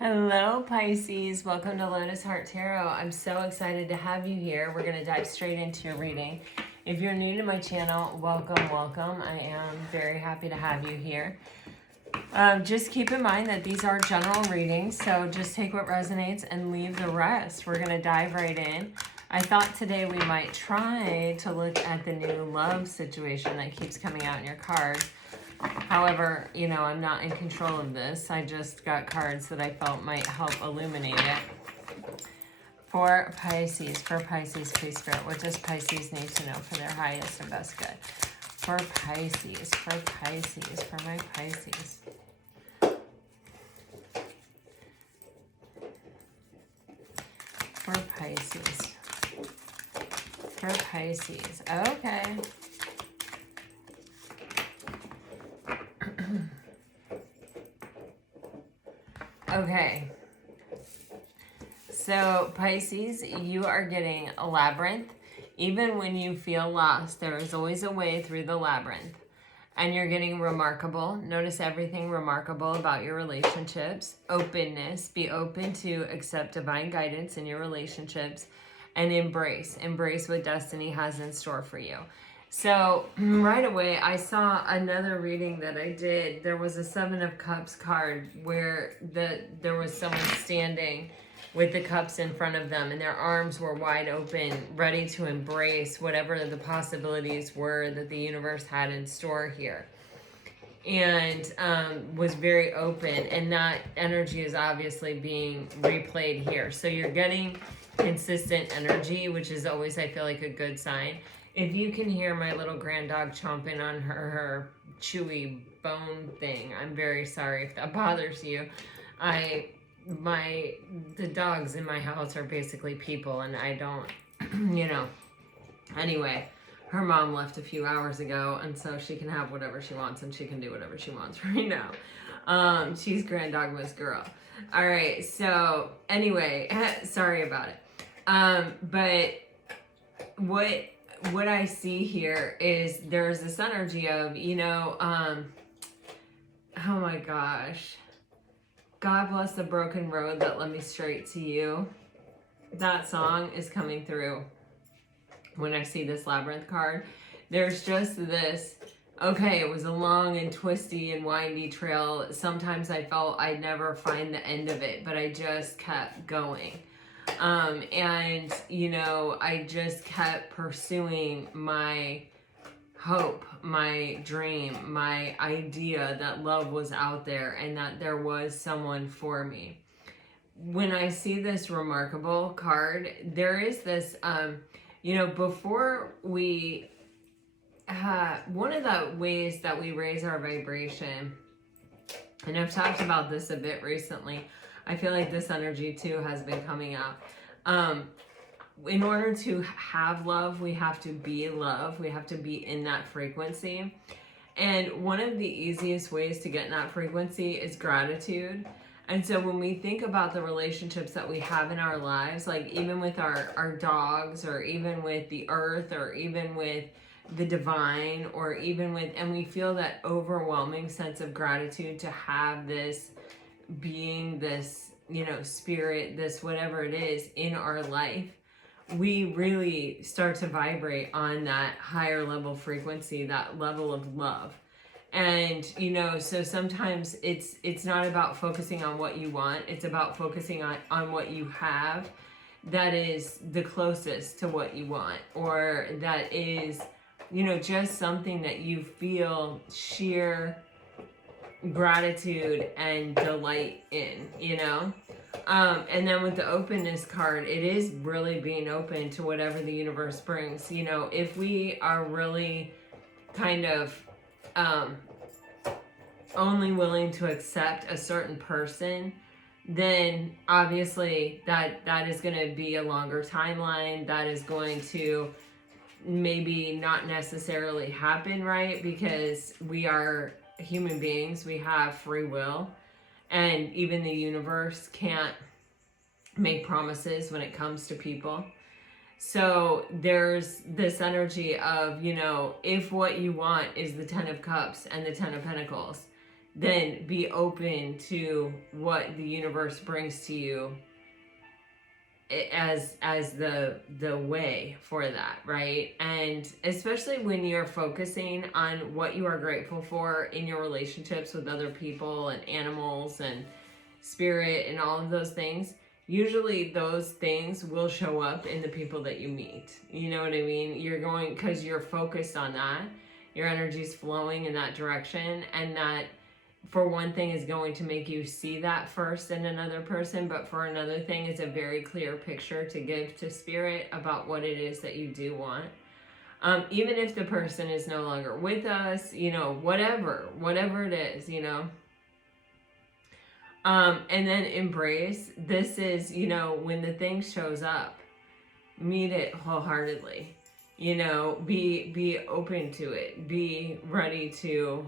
Hello, Pisces. Welcome to Lotus Heart Tarot. I'm so excited to have you here. We're going to dive straight into your reading. If you're new to my channel, welcome, welcome. I am very happy to have you here. Just keep in mind that these are general readings, so just take what resonates and leave the rest. We're going to dive right in. I thought today we might try to look at the new love situation that keeps coming out in your cards. However, I'm not in control of this. I just got cards that I felt might help illuminate it. For Pisces, please, Spirit, what does Pisces need to know for their highest and best good? For Pisces, for my Pisces. For Pisces. Okay. Okay, so Pisces, you are getting a labyrinth. Even when you feel lost, there is always a way through the labyrinth. And you're getting remarkable. Notice everything remarkable about your relationships. Openness. Be open to accept divine guidance in your relationships. And embrace what destiny has in store for you. So right away, I saw another reading that I did. There was a Seven of Cups card where there was someone standing with the cups in front of them and their arms were wide open, ready to embrace whatever the possibilities were that the universe had in store here. And was very open, and that energy is obviously being replayed here. So you're getting consistent energy, which is always, I feel like, a good sign. If you can hear my little grand dog chomping on her chewy bone thing, I'm very sorry if that bothers you. The dogs in my house are basically people, and I don't, Anyway, her mom left a few hours ago, and so she can have whatever she wants, and she can do whatever she wants right now. She's Grand Dogma's girl. All right, so anyway, sorry about it. But what I see here is there's this energy of, oh my gosh, God bless the broken road that led me straight to you. That song is coming through when I see this Labyrinth card. There's just this, okay, it was a long and twisty and windy trail. Sometimes I felt I'd never find the end of it, but I just kept going. And I just kept pursuing my hope, my dream, my idea that love was out there and that there was someone for me. When I see this remarkable card, there is this, before we, one of the ways that we raise our vibration, and I've talked about this a bit recently, I feel like this energy too has been coming out. In order to have love, we have to be love. We have to be in that frequency. And one of the easiest ways to get in that frequency is gratitude. And so when we think about the relationships that we have in our lives, like even with our dogs, or even with the earth, or even with the divine, or even with, and we feel that overwhelming sense of gratitude to have this being, this, spirit, this whatever it is in our life, we really start to vibrate on that higher level frequency, that level of love. And, so sometimes it's not about focusing on what you want. It's about focusing on what you have that is the closest to what you want, or that is, just something that you feel sheer gratitude and delight in, and then with the openness card, it is really being open to whatever the universe brings. If we are really kind of only willing to accept a certain person, then obviously that is going to be a longer timeline. That is going to maybe not necessarily happen, right? Because we are human beings, we have free will, and even the universe can't make promises when it comes to people. So there's this energy of, if what you want is the 10 of Cups and the 10 of Pentacles, then be open to what the universe brings to you as the way for that, right? And especially when you're focusing on what you are grateful for in your relationships with other people and animals and spirit and all of those things, usually those things will show up in the people that you meet. You know what I mean? You're going, because you're focused on that, your energy's flowing in that direction, and that for one thing is going to make you see that first in another person, but for another thing is a very clear picture to give to spirit about what it is that you do want. Even if the person is no longer with us, you know, whatever it is, you know. And then embrace, this is, you know, when the thing shows up, meet it wholeheartedly. You know, be open to it. Be ready to,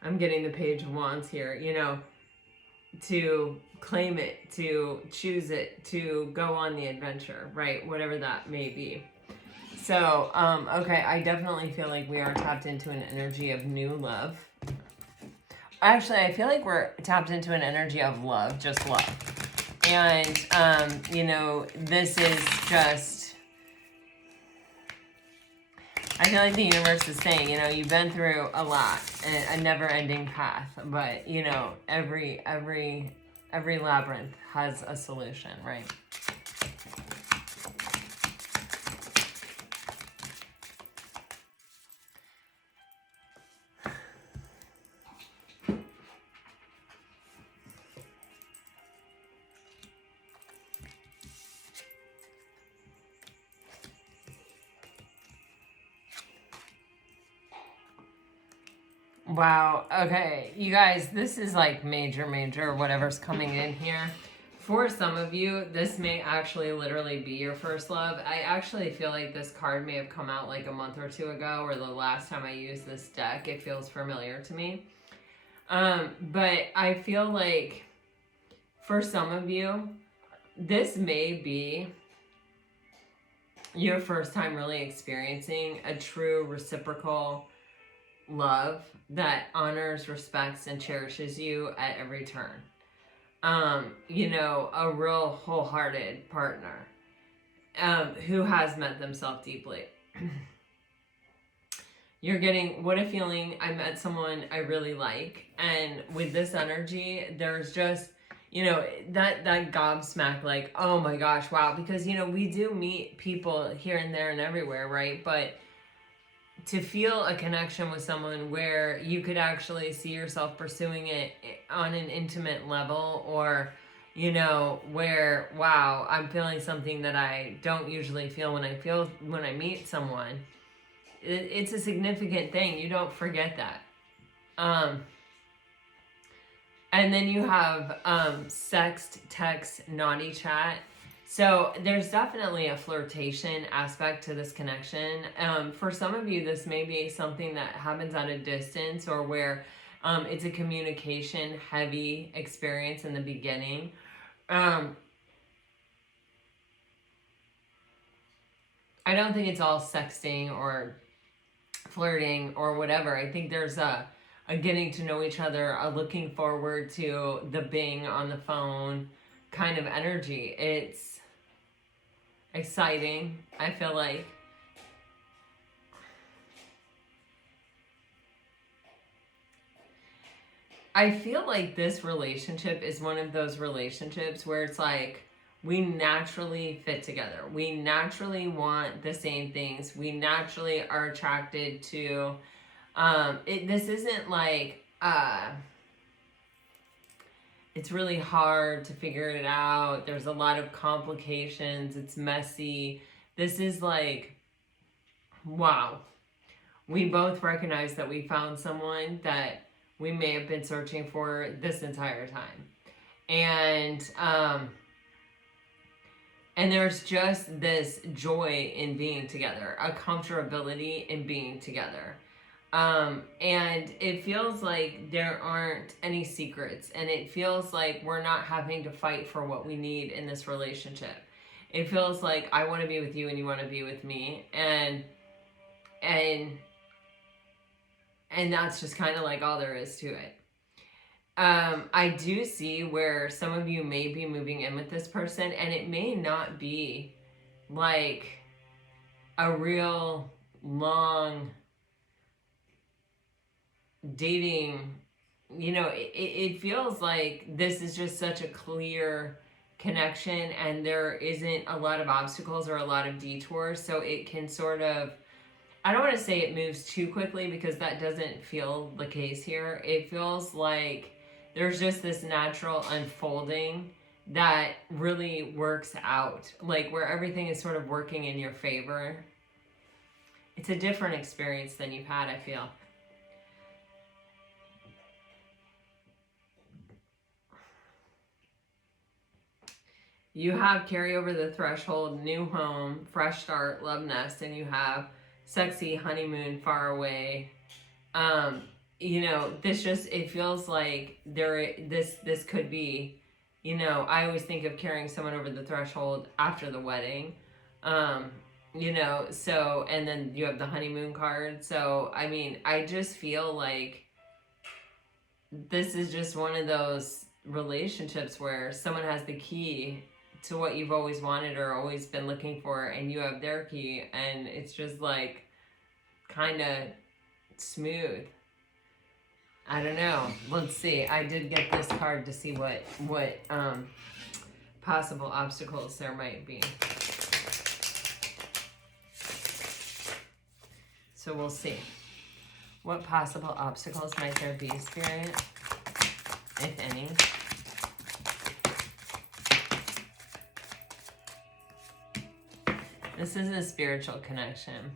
I'm getting the Page of Wands here, you know, to claim it, to choose it, to go on the adventure, right? Whatever that may be. So, okay, I definitely feel like we are tapped into an energy of new love. Actually, I feel like we're tapped into an energy of love, just love. And, you know, this is just, I feel like the universe is saying, you know, you've been through a lot, a never-ending path, but, you know, every labyrinth has a solution, right? Wow. Okay. You guys, this is like major, whatever's coming in here. For some of you, this may actually literally be your first love. I actually feel like this card may have come out like a month or two ago, or the last time I used this deck. It feels familiar to me. But I feel like for some of you, this may be your first time really experiencing a true reciprocal love that honors, respects, and cherishes you at every turn. You know, a real wholehearted partner who has met themselves deeply. You're getting, what a feeling, I met someone I really like, and with this energy, there's just, you know, that gobsmack, like, oh my gosh, wow, because, you know, we do meet people here and there and everywhere, right? But to feel a connection with someone where you could actually see yourself pursuing it on an intimate level, or, you know, where, wow, I'm feeling something that I don't usually feel when I meet someone. It's a significant thing. You don't forget that. And then you have sext, text, naughty chat. So there's definitely a flirtation aspect to this connection. For some of you, this may be something that happens at a distance, or where it's a communication heavy experience in the beginning. I don't think it's all sexting or flirting or whatever. I think there's a getting to know each other, a looking forward to the bing on the phone kind of energy. It's exciting, I feel like. I feel like this relationship is one of those relationships where it's like, we naturally fit together. We naturally want the same things. We naturally are attracted to, this isn't like, it's really hard to figure it out. There's a lot of complications. It's messy. This is like, wow. We both recognize that we found someone that we may have been searching for this entire time. And there's just this joy in being together, a comfortability in being together. And it feels like there aren't any secrets, and it feels like we're not having to fight for what we need in this relationship. It feels like I want to be with you and you want to be with me. And and that's just kind of like all there is to it. I do see where some of you may be moving in with this person, and it may not be like a real long dating. You know, it feels like this is just such a clear connection, and there isn't a lot of obstacles or a lot of detours, so it can sort of, I don't want to say it moves too quickly, because that doesn't feel the case here. It feels like there's just this natural unfolding that really works out, like where everything is sort of working in your favor. It's a different experience than you've had, I feel. You have carry over the threshold, new home, fresh start, love nest, and you have sexy honeymoon far away. You know, this just, it feels like this could be, you know, I always think of carrying someone over the threshold after the wedding. You know, so, and then you have the honeymoon card. So, I mean, I just feel like this is just one of those relationships where someone has the key to what you've always wanted or always been looking for, and you have their key, and it's just like kind of smooth. I don't know. Let's see. I did get this card to see what possible obstacles there might be. So we'll see. What possible obstacles might there be, Spirit, if any? This is a spiritual connection.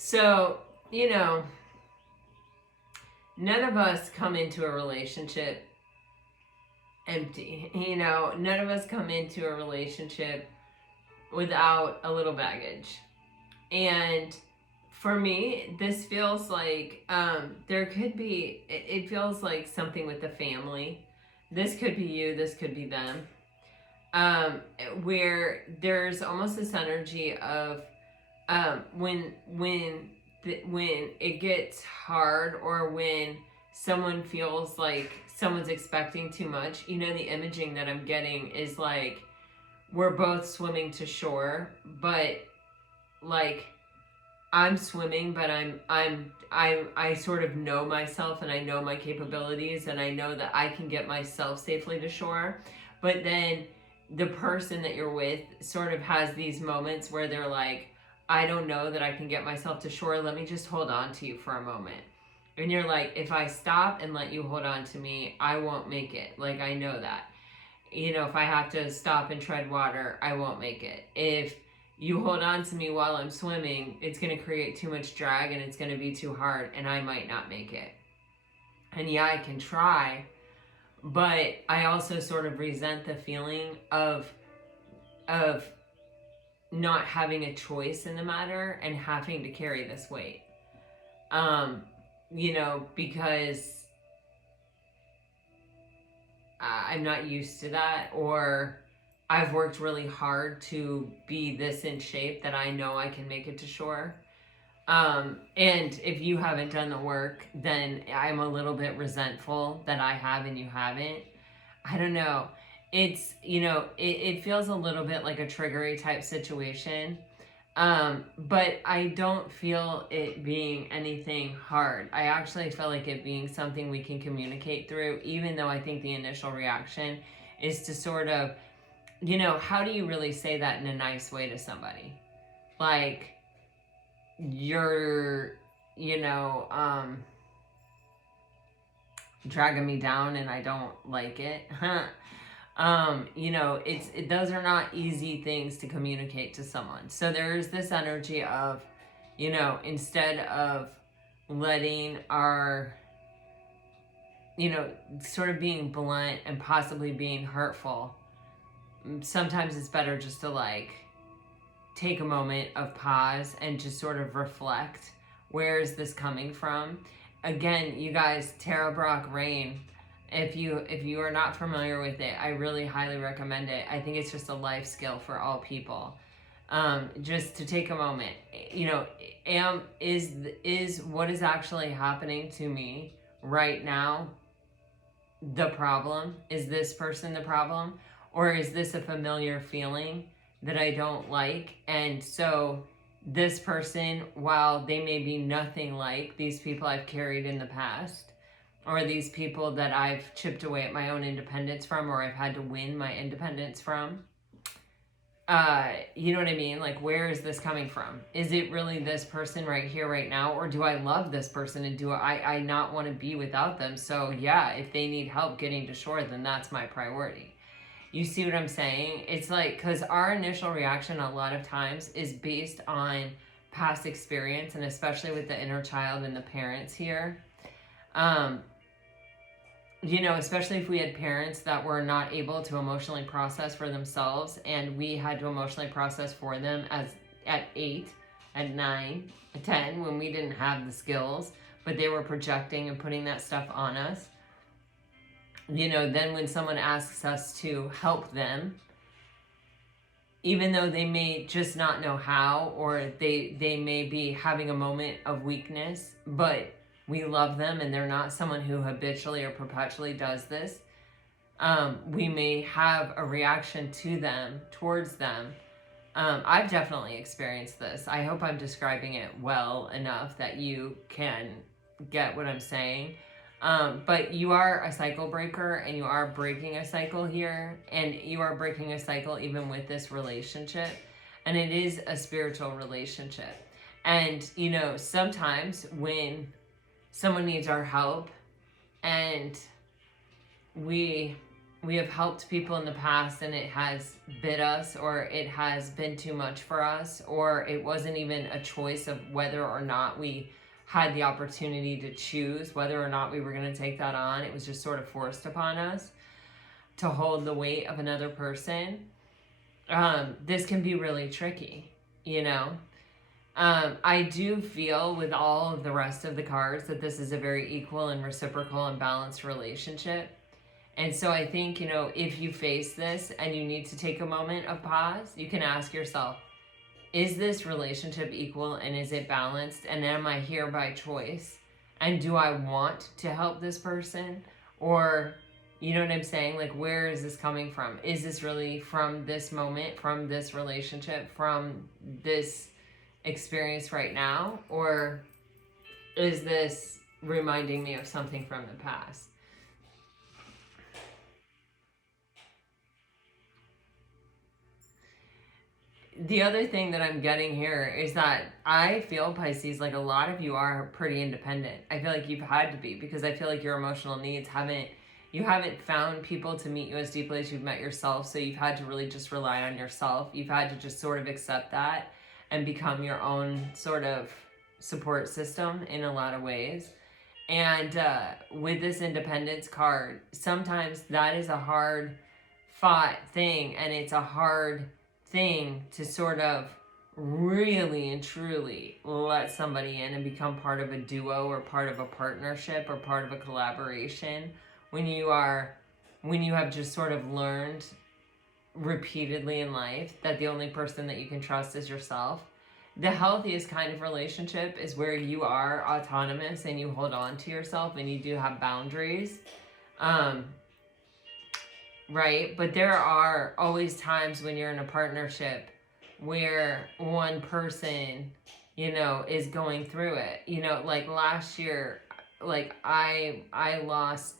So, you know, none of us come into a relationship empty. You know, none of us come into a relationship without a little baggage. And for me, this feels like there could be, it feels like something with the family. This could be you, this could be them. Where there's almost this energy of when it gets hard, or when someone feels like someone's expecting too much, you know, the imaging that I'm getting is like we're both swimming to shore, but like I'm swimming, but I sort of know myself, and I know my capabilities, and I know that I can get myself safely to shore. But then the person that you're with sort of has these moments where they're like, I don't know that I can get myself to shore. Let me just hold on to you for a moment. And you're like, if I stop and let you hold on to me, I won't make it. Like, I know that. You know, if I have to stop and tread water, I won't make it. If you hold on to me while I'm swimming, it's going to create too much drag, and it's going to be too hard, and I might not make it. And yeah, I can try, but I also sort of resent the feeling of not having a choice in the matter and having to carry this weight. You know, because I'm not used to that, or I've worked really hard to be this in shape that I know I can make it to shore. And if you haven't done the work, then I'm a little bit resentful that I have and you haven't. I don't know. It's, you know, it feels a little bit like a triggery type situation. But I don't feel it being anything hard. I actually feel like it being something we can communicate through, even though I think the initial reaction is to sort of, you know, how do you really say that in a nice way to somebody? Like, you're, you know, dragging me down and I don't like it. You know, those are not easy things to communicate to someone. So there's this energy of, you know, instead of letting our, you know, sort of being blunt and possibly being hurtful, sometimes it's better just to like take a moment of pause and just sort of reflect. Where is this coming from? Again, you guys, Tarot Brock Rain, if you are not familiar with it, I really highly recommend it. I think it's just a life skill for all people. Just to take a moment, you know, is what is actually happening to me right now the problem? Is this person the problem? Or is this a familiar feeling that I don't like? And so this person, while they may be nothing like these people I've carried in the past, or these people that I've chipped away at my own independence from, or I've had to win my independence from, you know what I mean? Like, where is this coming from? Is it really this person right here, right now? Or do I love this person and do I not want to be without them? So yeah, if they need help getting to shore, then that's my priority. You see what I'm saying? It's like, because our initial reaction a lot of times is based on past experience, and especially with the inner child and the parents here. You know, especially if we had parents that were not able to emotionally process for themselves, and we had to emotionally process for them as at 8, at 9, at 10, when we didn't have the skills, but they were projecting and putting that stuff on us. You know, then when someone asks us to help them, even though they may just not know how, or they may be having a moment of weakness, but we love them and they're not someone who habitually or perpetually does this, we may have a reaction to them, towards them. I've definitely experienced this. I hope I'm describing it well enough that you can get what I'm saying. But you are a cycle breaker, and you are breaking a cycle here, and you are breaking a cycle even with this relationship, and it is a spiritual relationship. And, you know, sometimes when someone needs our help, and we have helped people in the past and it has bit us, or it has been too much for us, or it wasn't even a choice of whether or not we had the opportunity to choose whether or not we were going to take that on. It was just sort of forced upon us to hold the weight of another person. This can be really tricky, you know. I do feel with all of the rest of the cards that this is a very equal and reciprocal and balanced relationship. And so I think, you know, if you face this and you need to take a moment of pause, you can ask yourself, is this relationship equal and is it balanced? And am I here by choice? And do I want to help this person? Or, you know what I'm saying? Like, where is this coming from? Is this really from this moment, from this relationship, from this experience right now? Or is this reminding me of something from the past? The other thing that I'm getting here is that I feel, Pisces, like a lot of you are pretty independent. I feel like you've had to be, because I feel like your emotional needs you haven't found people to meet you as deeply as you've met yourself. So you've had to really just rely on yourself. You've had to just sort of accept that and become your own sort of support system in a lot of ways. And with this independence card, sometimes that is a hard fought thing, and it's a hard thing to sort of really and truly let somebody in and become part of a duo or part of a partnership or part of a collaboration when you have just sort of learned repeatedly in life that the only person that you can trust is yourself. The healthiest kind of relationship is where you are autonomous and you hold on to yourself and you do have boundaries. Right? But there are always times when you're in a partnership where one person, you know, is going through it. You know, like last year, like I lost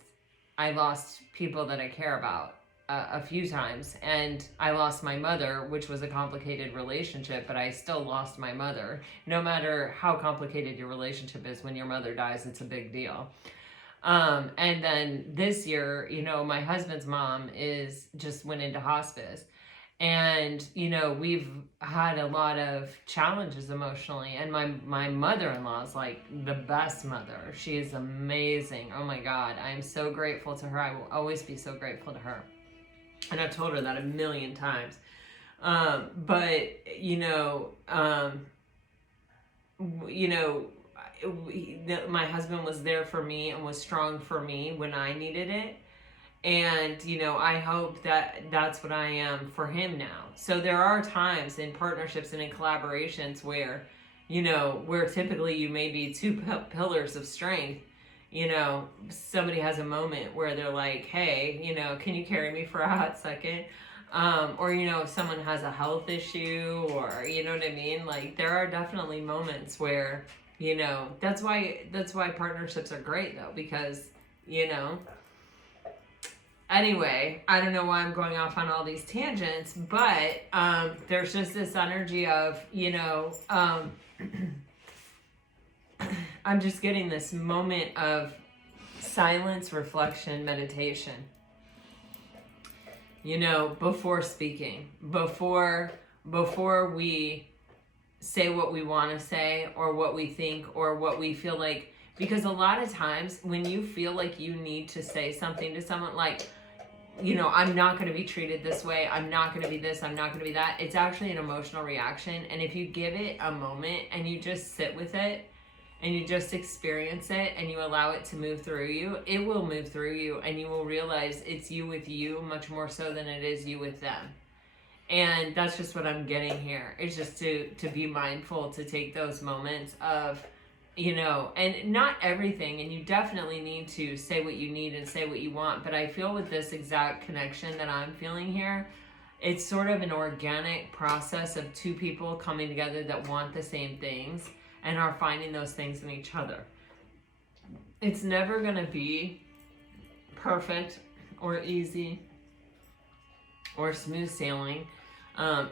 people that I care about a few times, and I lost my mother, which was a complicated relationship, but I still lost my mother. No matter how complicated your relationship is, when your mother dies, it's a big deal. And then this year, you know, my husband's mom just went into hospice. And, you know, we've had a lot of challenges emotionally. And my mother-in-law is like the best mother. She is amazing. Oh my God. I am so grateful to her. I will always be so grateful to her. And I've told her that a million times. But, my husband was there for me and was strong for me when I needed it. And, you know, I hope that that's what I am for him now. So there are times in partnerships and in collaborations where, you know, where typically you may be two pillars of strength. You know, somebody has a moment where they're like, hey, you know, can you carry me for a hot second? Or, you know, if someone has a health issue, or, you know what I mean? Like, there are definitely moments where, you know, that's why partnerships are great, though, because, you know, anyway, I don't know why I'm going off on all these tangents, but there's just this energy of, you know, I'm just getting this moment of silence, reflection, meditation. You know, before speaking, before we say what we want to say, or what we think, or what we feel like. Because a lot of times when you feel like you need to say something to someone, like, you know, I'm not going to be treated this way, I'm not going to be this, I'm not going to be that, it's actually an emotional reaction. And if you give it a moment and you just sit with it and you just experience it and you allow it to move through you, it will move through you, and you will realize it's you with you much more so than it is you with them. And that's just what I'm getting here. It's just to be mindful, to take those moments of, you know, and not everything, and you definitely need to say what you need and say what you want, but I feel with this exact connection that I'm feeling here, it's sort of an organic process of two people coming together that want the same things and are finding those things in each other. It's never going to be perfect or easy or smooth sailing.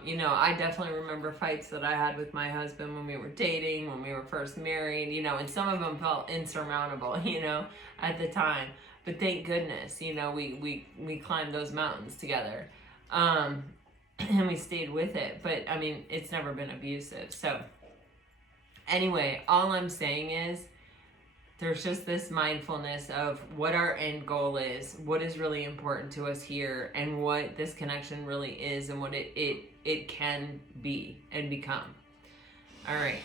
You know, I definitely remember fights that I had with my husband when we were dating, when we were first married, you know, and some of them felt insurmountable, you know, at the time. But thank goodness, you know, we climbed those mountains together. And we stayed with it. But, I mean, it's never been abusive. So, anyway, all I'm saying is, there's just this mindfulness of what our end goal is, what is really important to us here, and what this connection really is, and what it can be and become. All right.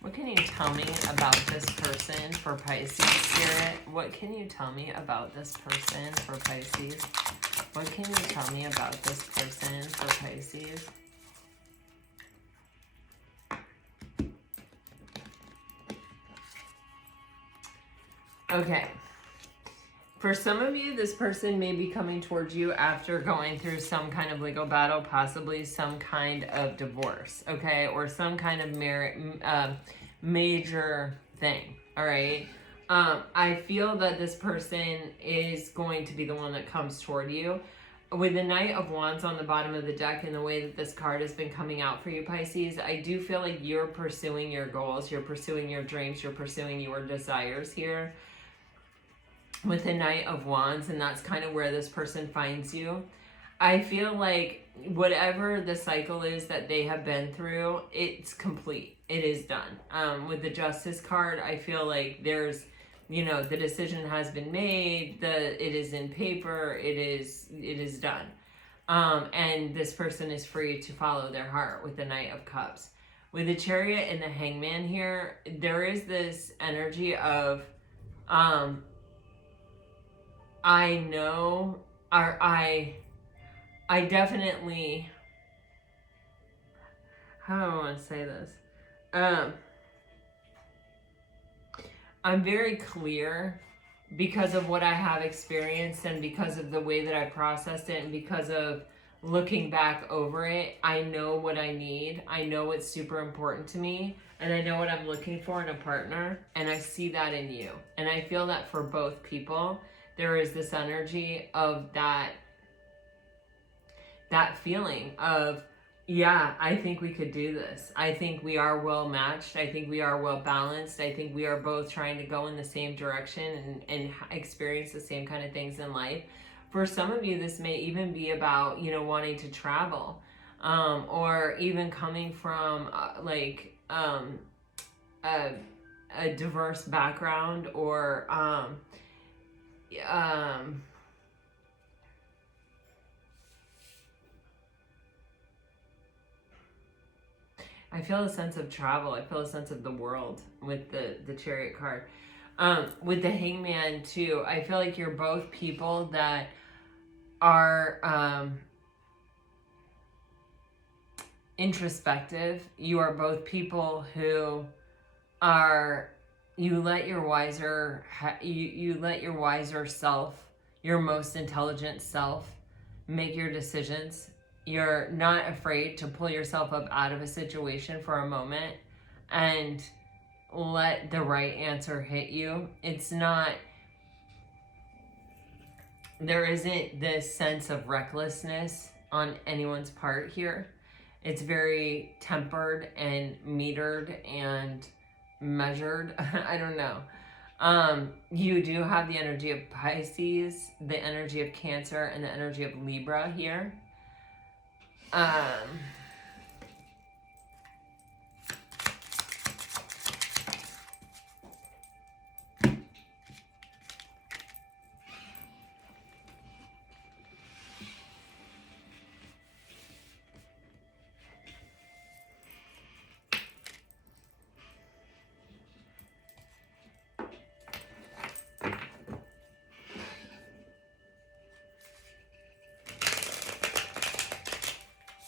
What can you tell me about this person for Pisces, Spirit? What can you tell me about this person for Pisces? What can you tell me about this person for Pisces? Okay. For some of you, this person may be coming towards you after going through some kind of legal battle, possibly some kind of divorce, okay? Or some kind of major thing, all right? I feel that this person is going to be the one that comes toward you. With the Knight of Wands on the bottom of the deck and the way that this card has been coming out for you, Pisces, I do feel like you're pursuing your goals, you're pursuing your dreams, you're pursuing your desires here with the Knight of Wands, and that's kind of where this person finds you. I feel like whatever the cycle is that they have been through, it's complete. It is done. With the Justice card, I feel like there's, you know, the decision has been made, it is in paper, it is done. And this person is free to follow their heart with the Knight of Cups. With the Chariot and the Hangman here, there is this energy of, I know, or I definitely, how do I want to say this? I'm very clear because of what I have experienced and because of the way that I processed it and because of looking back over it. I know what I need. I know what's super important to me. And I know what I'm looking for in a partner. And I see that in you. And I feel that for both people, there is this energy of that feeling of, Yeah, I think we could do this. I think we are well matched. I think we are well balanced. I think we are both trying to go in the same direction and experience the same kind of things in life. For some of you, this may even be about, you know, wanting to travel, or even coming from a, a diverse background, or um, I feel a sense of travel. I feel a sense of the world with the Chariot card. With the Hangman too, I feel like you're both people that are introspective. You are both people who are, you let your wiser you let your wiser self, your most intelligent self, make your decisions. You're not afraid to pull yourself up out of a situation for a moment and let the right answer hit you. It's not, there isn't this sense of recklessness on anyone's part here. It's very tempered and metered and measured. I don't know. You do have the energy of Pisces, the energy of Cancer, and the energy of Libra here.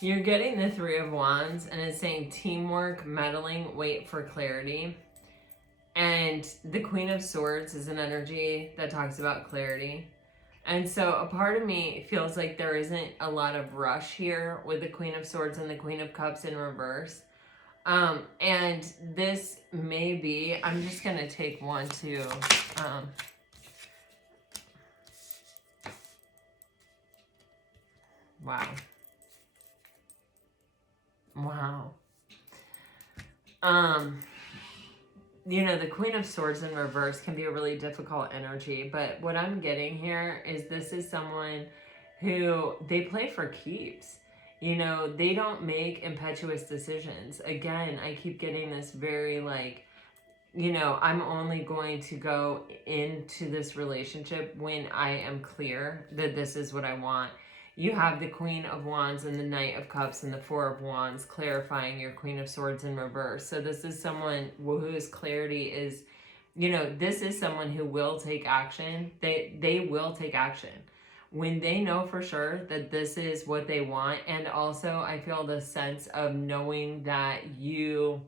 You're getting the Three of Wands, and it's saying teamwork, meddling, wait for clarity. And the Queen of Swords is an energy that talks about clarity. And so a part of me feels like there isn't a lot of rush here with the Queen of Swords and the Queen of Cups in reverse. And this may be, I'm just going to take one to, wow. Wow. You know, the Queen of Swords in reverse can be a really difficult energy, but what I'm getting here is this is someone who, they play for keeps. You know, they don't make impetuous decisions. Again, I keep getting this very like, you know, I'm only going to go into this relationship when I am clear that this is what I want. You have the Queen of Wands and the Knight of Cups and the Four of Wands clarifying your Queen of Swords in reverse. So this is someone whose clarity is, you know, this is someone who will take action. They will take action when they know for sure that this is what they want. And also I feel the sense of knowing that you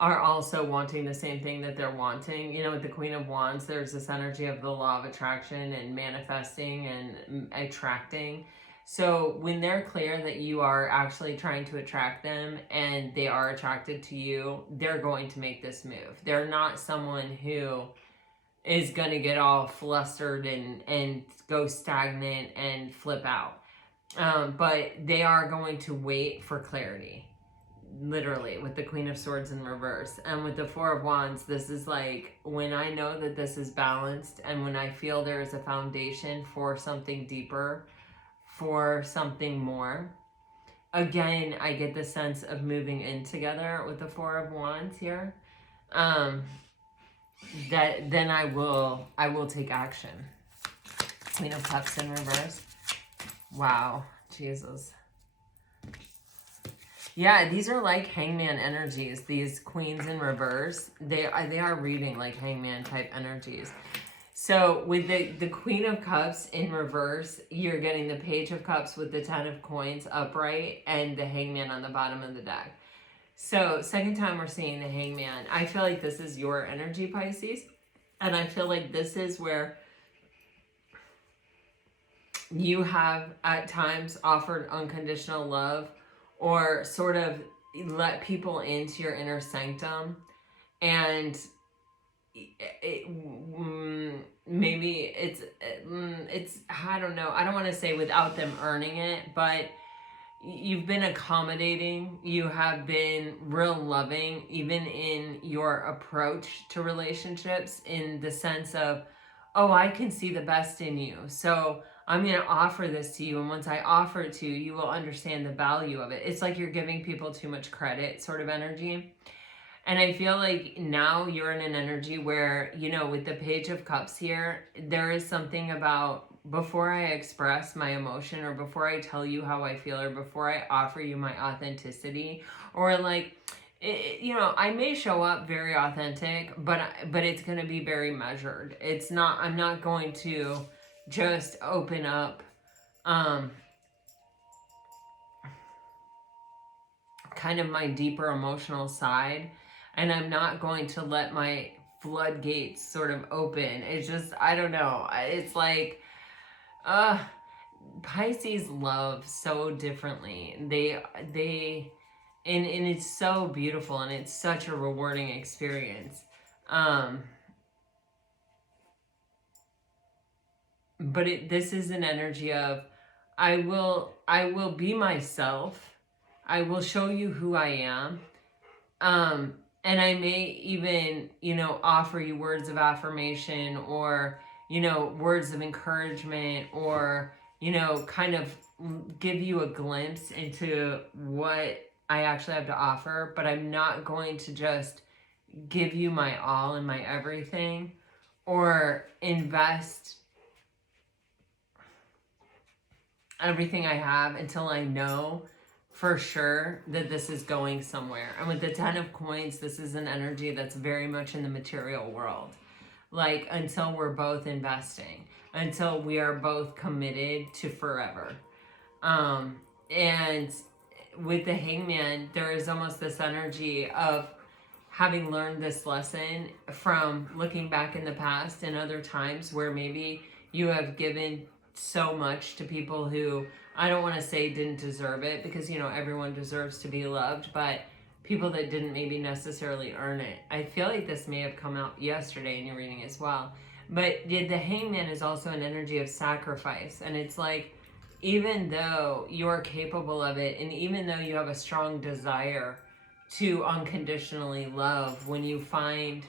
are also wanting the same thing that they're wanting. You know, with the Queen of Wands, there's this energy of the law of attraction and manifesting and attracting. So when they're clear that you are actually trying to attract them and they are attracted to you, they're going to make this move. They're not someone who is going to get all flustered and go stagnant and flip out. But they are going to wait for clarity. Literally, with the Queen of Swords in reverse. And with the Four of Wands, this is like when I know that this is balanced and when I feel there is a foundation for something deeper, for something more. Again, I get the sense of moving in together with the Four of Wands here. That then I will take action. Queen of Cups in reverse. Wow, Jesus. Yeah, these are like hangman energies. These queens in reverse, they are reading like hangman type energies. So with the Queen of Cups in reverse, you're getting the Page of Cups with the Ten of Coins upright and the Hangman on the bottom of the deck. So second time we're seeing the Hangman. I feel like this is your energy, Pisces. And I feel like this is where you have at times offered unconditional love, or sort of let people into your inner sanctum and maybe it's, I don't know. I don't want to say without them earning it, but you've been accommodating. You have been real loving, even in your approach to relationships, in the sense of, oh, I can see the best in you, so I'm going to offer this to you. And once I offer it to you, you will understand the value of it. It's like you're giving people too much credit sort of energy. And I feel like now you're in an energy where, you know, with the Page of Cups here, there is something about, before I express my emotion, or before I tell you how I feel, or before I offer you my authenticity, or like, you know, I may show up very authentic, but it's going to be very measured. It's not, I'm not going to just open up kind of my deeper emotional side, and I'm not going to let my floodgates sort of open. It's just, I don't know. It's like, Pisces love so differently. And it's so beautiful, and it's such a rewarding experience. But this is an energy of, I will be myself. I will show you who I am. And I may even, you know, offer you words of affirmation, or, you know, words of encouragement, or, you know, kind of give you a glimpse into what I actually have to offer. But I'm not going to just give you my all and my everything, or invest everything I have until I know for sure that this is going somewhere. And with the 10 of Coins, this is an energy that's very much in the material world. Like, until we're both investing, until we are both committed to forever. And with the Hangman, there is almost this energy of having learned this lesson from looking back in the past and other times where maybe you have given so much to people who, I don't want to say didn't deserve it, because, you know, everyone deserves to be loved, but people that didn't maybe necessarily earn it. I feel like this may have come out yesterday in your reading as well. But the Hangman is also an energy of sacrifice. And it's like, even though you're capable of it, and even though you have a strong desire to unconditionally love, when you find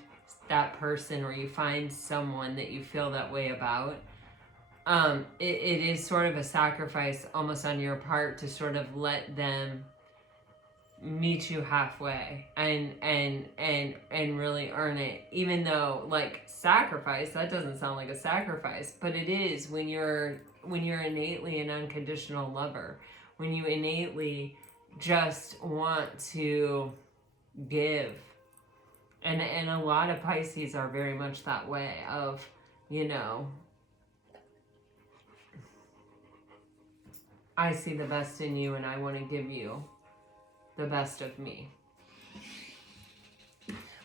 that person, or you find someone that you feel that way about, it is sort of a sacrifice almost on your part to sort of let them meet you halfway and really earn it. Even though, like, sacrifice, that doesn't sound like a sacrifice, but it is when you're innately an unconditional lover, when you innately just want to give. And a lot of Pisces are very much that way of, you know, I see the best in you, and I want to give you the best of me.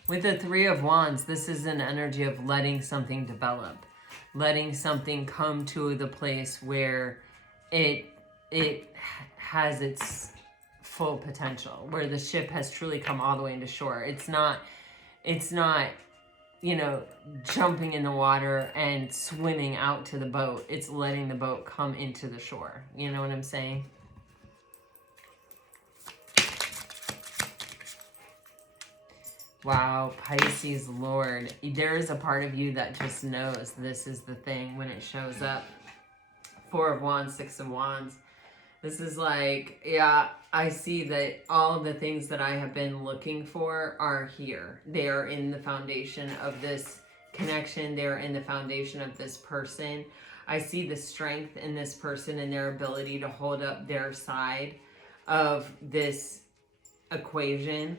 With the Three of Wands, this is an energy of letting something develop, letting something come to the place where it has its full potential, where the ship has truly come all the way into shore. It's not, you know, jumping in the water and swimming out to the boat. It's letting the boat come into the shore. You know what I'm saying? Wow, Pisces, Lord. There is a part of you that just knows this is the thing when it shows up. Four of Wands, Six of Wands. This is like, yeah, I see that all of the things that I have been looking for are here. They are in the foundation of this connection. They're in the foundation of this person. I see the strength in this person and their ability to hold up their side of this equation.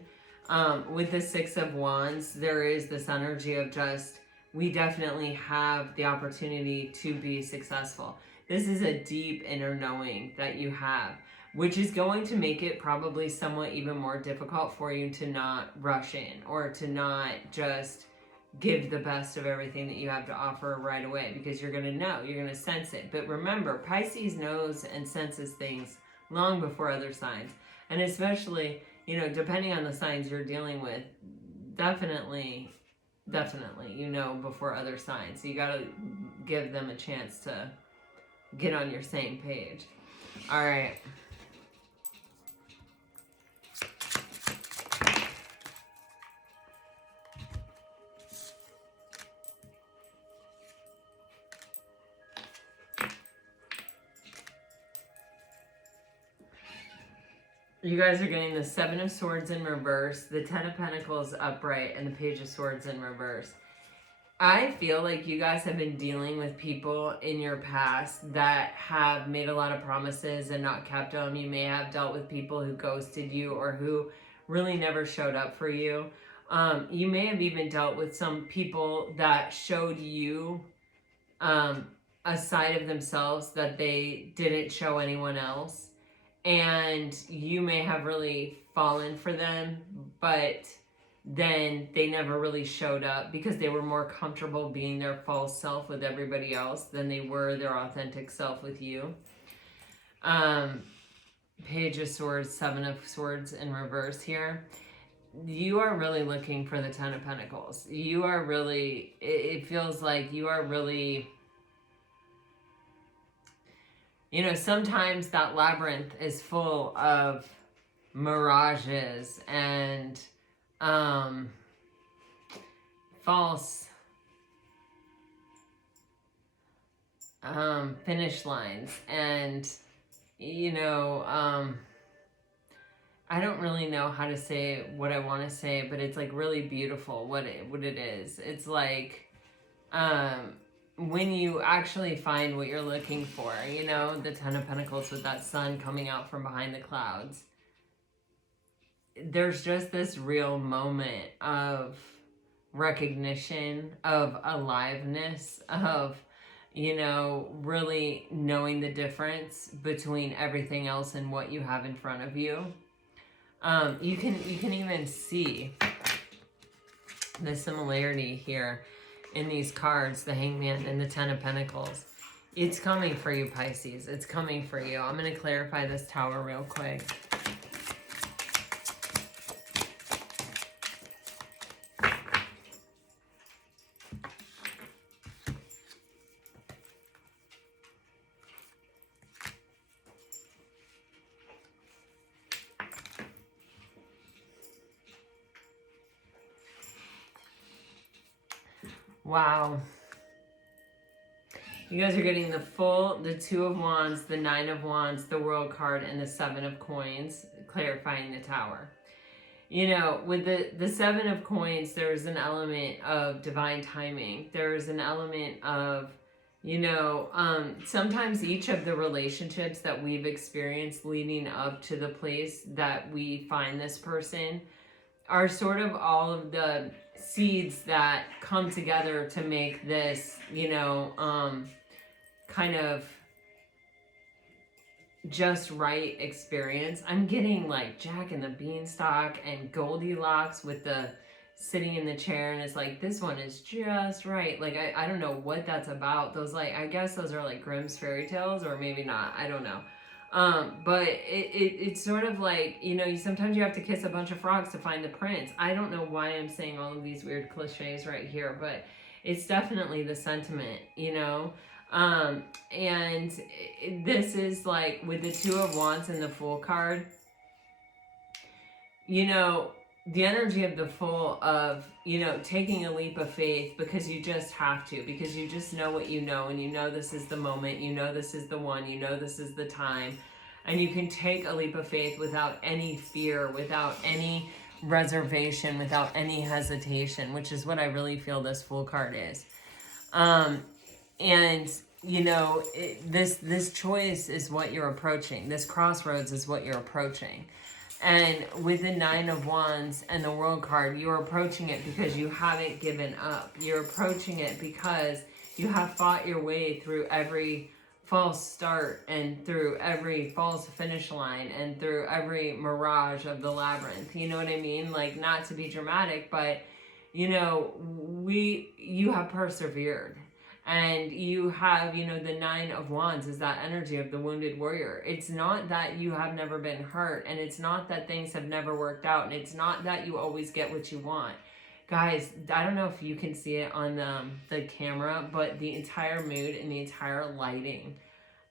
With the Six of Wands, there is this energy of just, we definitely have the opportunity to be successful. This is a deep inner knowing that you have, which is going to make it probably somewhat even more difficult for you to not rush in, or to not just give the best of everything that you have to offer right away, because you're going to know, you're going to sense it. But remember, Pisces knows and senses things long before other signs. And especially, you know, depending on the signs you're dealing with, definitely definitely, you know, before other signs. So you got to give them a chance to get on your same page. All right. You guys are getting the Seven of Swords in reverse, the Ten of Pentacles upright, and the Page of Swords in reverse. I feel like you guys have been dealing with people in your past that have made a lot of promises and not kept them. You may have dealt with people who ghosted you or who really never showed up for you. You may have even dealt with some people that showed you a side of themselves that they didn't show anyone else. And you may have really fallen for them, but then they never really showed up because they were more comfortable being their false self with everybody else than they were their authentic self with you. Page of Swords, Seven of Swords in reverse here. You are really looking for the Ten of Pentacles. You are really, it feels like you are really, you know, sometimes that labyrinth is full of mirages and false finish lines. And, you know, I don't really know how to say what I want to say, but it's like really beautiful what it is. It's like, when you actually find what you're looking for, you know, the Ten of Pentacles with that sun coming out from behind the clouds. There's just this real moment of recognition, of aliveness, of, you know, really knowing the difference between everything else and what you have in front of you. You can even see the similarity here in these cards, the Hangman and the Ten of Pentacles. It's coming for you, Pisces. It's coming for you. I'm going to clarify this Tower real quick. Wow. You guys are getting the Two of Wands, the Nine of Wands, the World card, and the Seven of Coins, clarifying the Tower. You know, with the Seven of Coins, there's an element of divine timing. There's an element of, you know, sometimes each of the relationships that we've experienced leading up to the place that we find this person are sort of all of the seeds that come together to make this, you know, kind of just right experience. I'm getting like Jack and the Beanstalk and Goldilocks with the sitting in the chair, and it's like, this one is just right. Like, I don't know what that's about. Those, like, I guess those are like Grimm's fairy tales, or maybe not. I don't know. But it's sort of like, you know, sometimes you have to kiss a bunch of frogs to find the prince. I don't know why I'm saying all of these weird cliches right here, but it's definitely the sentiment, you know. And this is like with the Two of Wands and the Fool card, you know, the energy of the Fool of, you know, taking a leap of faith because you just have to, because you just know what you know, and you know this is the moment, you know this is the one, you know this is the time, and you can take a leap of faith without any fear, without any reservation, without any hesitation, which is what I really feel this Fool card is. And, you know, this choice is what you're approaching. This crossroads is what you're approaching. And with the Nine of Wands and the World card, you're approaching it because you haven't given up. You're approaching it because you have fought your way through every false start and through every false finish line and through every mirage of the labyrinth. You know what I mean? Like, not to be dramatic, but, you know, you have persevered. And you have, you know, the Nine of Wands is that energy of the wounded warrior. It's not that you have never been hurt, and it's not that things have never worked out, and it's not that you always get what you want. Guys, I don't know if you can see it on the camera, but the entire mood and the entire lighting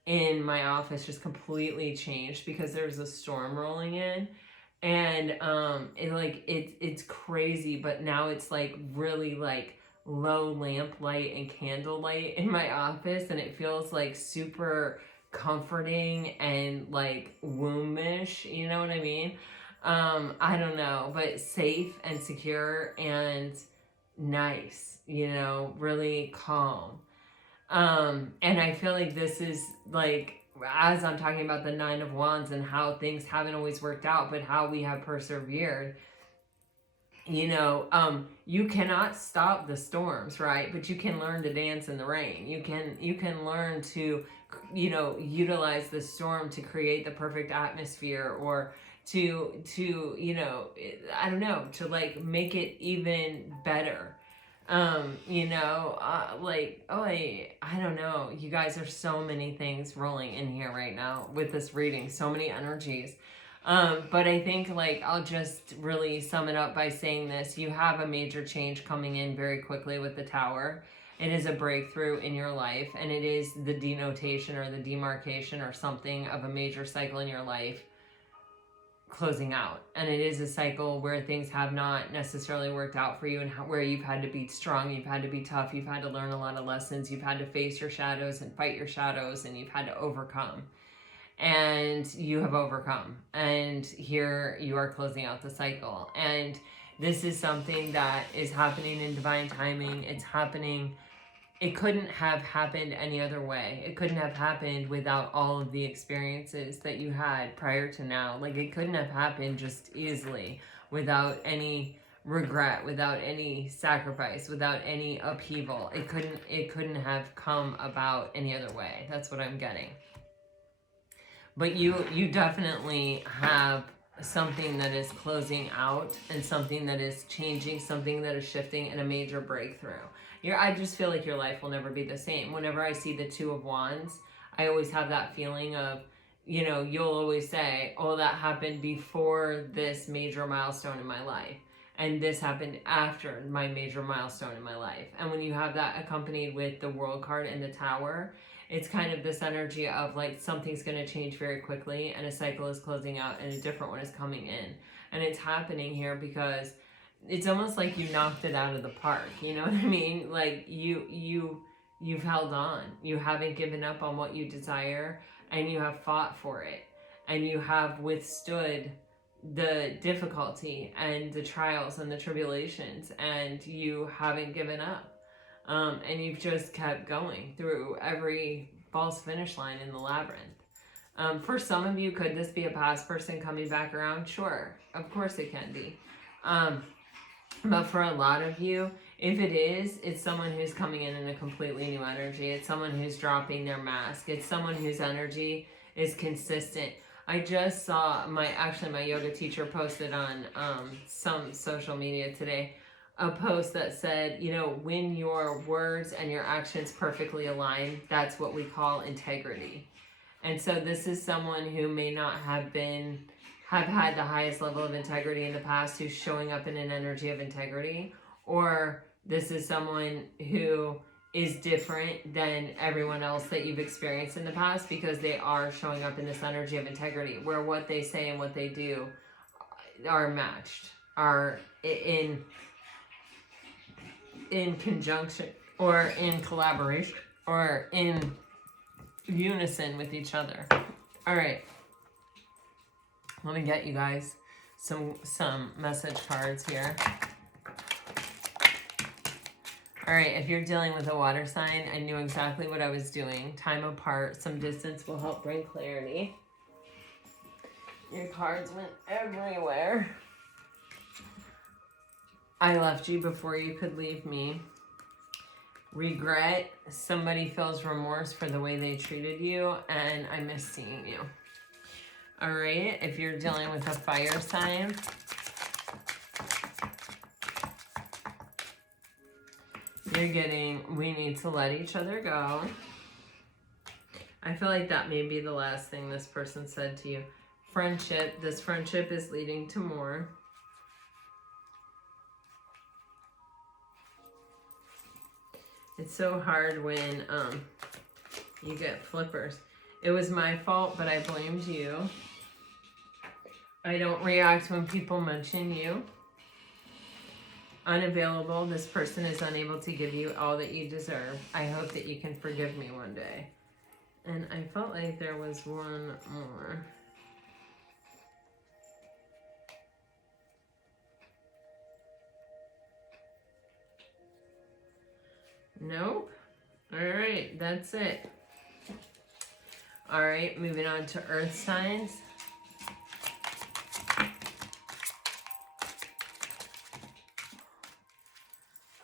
in my office just completely changed because there's a storm rolling in. And it's crazy, but now it's like really like low lamp light and candle light in my office, and it feels like super comforting and like wombish, you know what I mean? I don't know, but safe and secure and nice, you know, really calm. And I feel like this is like, as I'm talking about the Nine of Wands and how things haven't always worked out, but how we have persevered, you know, you cannot stop the storms, right? But you can learn to dance in the rain. You can learn to, you know, utilize the storm to create the perfect atmosphere, or to you know, I don't know, to like make it even better. You know, like, oh, I don't know. You guys, are so many things rolling in here right now with this reading, so many energies. But I think like I'll just really sum it up by saying this. You have a major change coming in very quickly with the Tower. It is a breakthrough in your life, and it is the denotation or the demarcation or something of a major cycle in your life closing out. And it is a cycle where things have not necessarily worked out for you, and where you've had to be strong, you've had to be tough, you've had to learn a lot of lessons, you've had to face your shadows and fight your shadows, and you've had to overcome. And you have overcome, and here you are closing out the cycle. And this is something that is happening in divine timing. It's happening. It couldn't have happened any other way. It couldn't have happened without all of the experiences that you had prior to now. Like, it couldn't have happened just easily, without any regret, without any sacrifice, without any upheaval. It couldn't have come about any other way. That's what I'm getting. But you definitely have something that is closing out, and something that is changing, something that is shifting, and a major breakthrough. I just feel like your life will never be the same. Whenever I see the Two of Wands, I always have that feeling of, you know, you'll always say, oh, that happened before this major milestone in my life, and this happened after my major milestone in my life. And when you have that accompanied with the World card and the Tower, it's kind of this energy of like something's going to change very quickly, and a cycle is closing out and a different one is coming in. And it's happening here because it's almost like you knocked it out of the park. You know what I mean? Like you've held on. You haven't given up on what you desire, and you have fought for it, and you have withstood the difficulty and the trials and the tribulations, and you haven't given up. And you've just kept going through every false finish line in the labyrinth. For some of you, could this be a past person coming back around? Sure, of course it can be. But for a lot of you, if it is, it's someone who's coming in a completely new energy. It's someone who's dropping their mask. It's someone whose energy is consistent. I just saw my yoga teacher posted on some social media today a post that said, you know, when your words and your actions perfectly align, that's what we call integrity. And so this is someone who may not have had the highest level of integrity in the past, who's showing up in an energy of integrity, or this is someone who is different than everyone else that you've experienced in the past, because they are showing up in this energy of integrity, where what they say and what they do are matched, are in conjunction, or in collaboration, or in unison with each other. All right. Let me get you guys some message cards here. All right, if you're dealing with a water sign, I knew exactly what I was doing. Time apart, some distance will help bring clarity. Your cards went everywhere. I left you before you could leave me. Regret, somebody feels remorse for the way they treated you, and I miss seeing you. All right, if you're dealing with a fire sign, you're getting, we need to let each other go. I feel like that may be the last thing this person said to you. Friendship, this friendship is leading to more. It's so hard when you get flippers. It was my fault, but I blamed you. I don't react when people mention you. Unavailable. This person is unable to give you all that you deserve. I hope that you can forgive me one day. And I felt like there was one more. Nope. All right, that's it. All right, moving on to earth signs.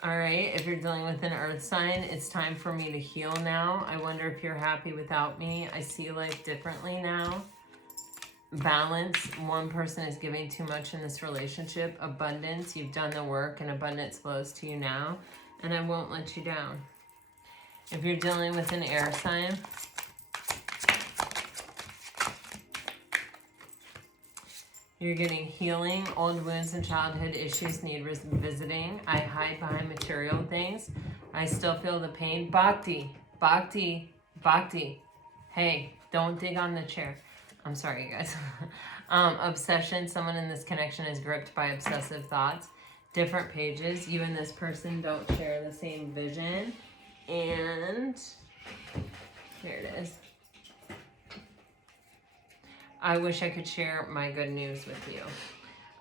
All right, if you're dealing with an earth sign, it's time for me to heal now. I wonder if you're happy without me. I see life differently now. Balance. One person is giving too much in this relationship. Abundance. You've done the work and abundance flows to you now. And I won't let you down. If you're dealing with an air sign, you're getting healing. Old wounds and childhood issues need revisiting. I hide behind material things. I still feel the pain. Bhakti, bhakti, bhakti. Hey, don't dig on the chair. I'm sorry, you guys. Obsession. Someone in this connection is gripped by obsessive thoughts. Different pages. You and this person don't share the same vision. And here it is. I wish I could share my good news with you.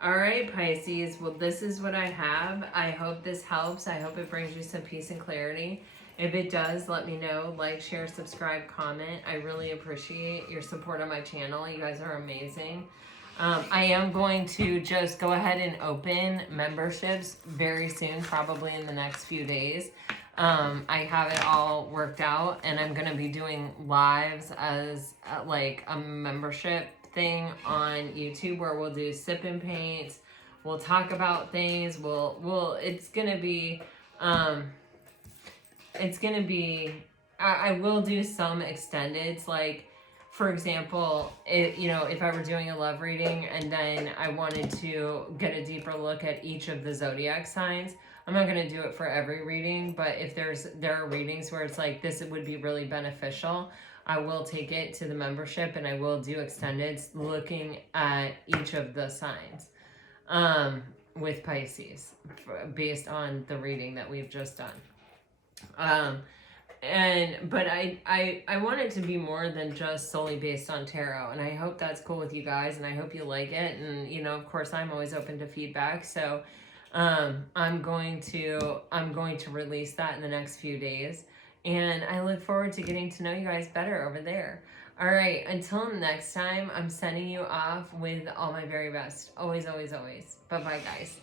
All right, Pisces. Well, this is what I have. I hope this helps. I hope it brings you some peace and clarity. If it does, let me know. Like, share, subscribe, comment. I really appreciate your support on my channel. You guys are amazing. I am going to just go ahead and open memberships very soon, probably in the next few days. I have it all worked out, and I'm going to be doing lives as like a membership thing on YouTube where we'll do sip and paints. We'll talk about things. It's going to be, I will do some extendeds, like, for example, if I were doing a love reading and then I wanted to get a deeper look at each of the zodiac signs, I'm not going to do it for every reading, but if there are readings where it's like, this would be really beneficial, I will take it to the membership and I will do extendeds looking at each of the signs with Pisces based on the reading that we've just done. But I want it to be more than just solely based on tarot, and I hope that's cool with you guys, and I hope you like it. And of course, I'm always open to feedback, so I'm going to release that in the next few days, and I look forward to getting to know you guys better over there. All right, until next time, I'm sending you off with all my very best. Always, always, always. Bye-bye, guys.